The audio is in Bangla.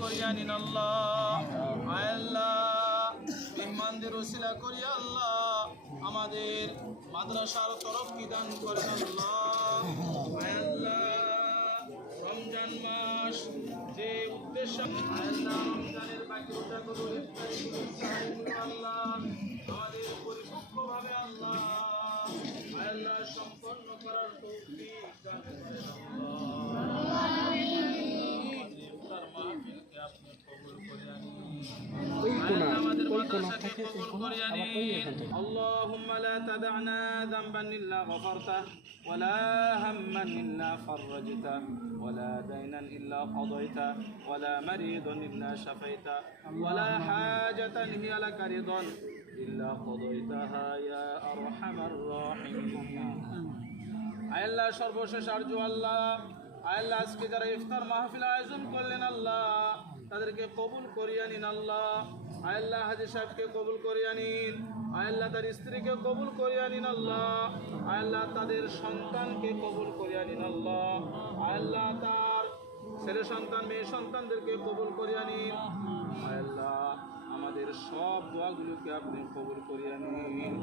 করিয়া নিন আল্লাহ। আয় আল্লাহ, মেহমানদের ওসিলা করিয়া আল্লাহ আমাদের মাদ্রাসার তরফ দান করেন আল্লাহ। আয় আল্লাহ, রমজান মাস যে উদ্দেশ্য, আয় আল্লাহ রমজানের বাকি রোজাগুলো আল্লাহ আমাদের পরিপক্কভাবে আল্লাহ আয় আল্লাহ সম্পন্ন করার তৌফিক দান করেন আল্লাহ। ইফতার মাহফিলকে আপনি কবুল করে নিন। আমাদের মাদ্রাসাকে কবুল করে নিন। আল্লাহুম্মা লা তাদ'না যামবান ইল্লা গফারতাহ ওয়া লা হাম্মান ইল্লা ফাররাজতাহ ওয়া লা দাইনান ইল্লা কাদাইতাহ ওয়া লা মারিদান ইল্লা শাফাইতাহ ওয়া লা হাজাতান হিয়া লাকা রিদান ইল্লা কাদাইতাহা ইয়া আরহামার রাহিমিন। আয় আল্লাহ, সর্বশেষ আরজু আল্লাহ, আয় আল্লাহ আজকে যারা ইফতার মাহফিল আয়োজন করলেন আল্লাহ তাদেরকে কবুল করিয়া নিন আল্লাহ। আয় আল্লাহ হাজী সাহেবকে কবুল করিয়া নিন। আয় আল্লাহ তার স্ত্রীকে কবুল করিয়া নিন আল্লাহ। আয় আল্লাহ তাদের সন্তানকে কবুল করিয়া নিন আল্লাহ। আয় আল্লাহ তার ছেলে সন্তান মেয়ে সন্তানদেরকে কবুল করিয়া নিন। আয় আল্লাহ আমাদের সব দোয়াগুলোকে আপনি কবুল করিয়া নিন।